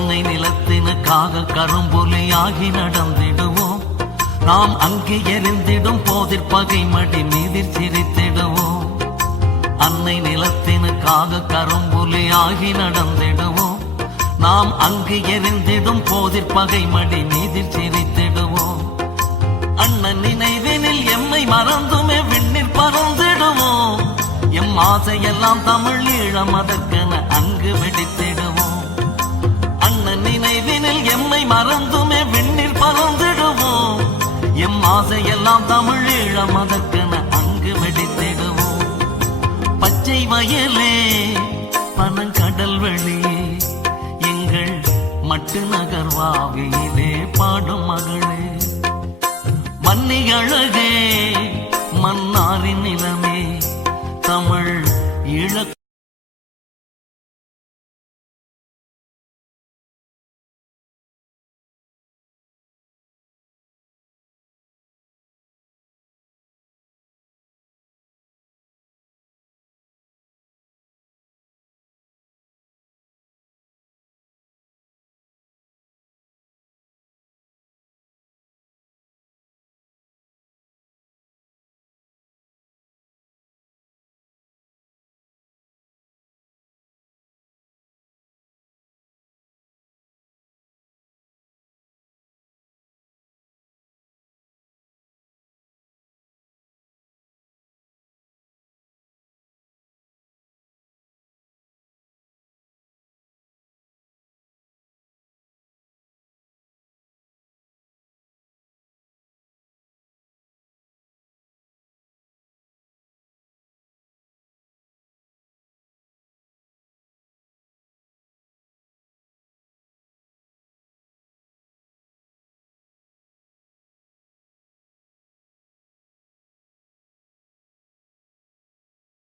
அன்னை நிலத்தினுக்காக கரும்புலியாகி நடந்திடுவோம். நாம் அங்கே எரிந்திடும் போதிற் பகை மடி மீதில் சிரித்திடுவோம். அன்னை நிலத்தினுக்காக கரும்புலியாகி நடந்திடுவோம். நாம் அங்கு எரிந்திடும் போதிற் பகை மடி மீதில் சிரித்திடுவோம். அண்ணன் நினைவினில் எம்மை மறந்துமே விண்ணில் பறந்திடுவோம். எம் ஆசையெல்லாம் தமிழ் ஈழம் அதற்கென அங்கு வெடித்திடுவோம். அண்ணன் நினைவினில் எம்மை மறந்துமே விண்ணில் பறந்திடுவோம். எம் ஆசையெல்லாம் தமிழ் ஈழம் அதற்கென அங்கு வெடித்திடுவோம். பச்சை வயலே பனங்கடல் வெளியே எங்கள் மட்டு நகர்வாவியிலே பாடும் மகளே, மன்னி அழகே மன்னாரின் நிலம்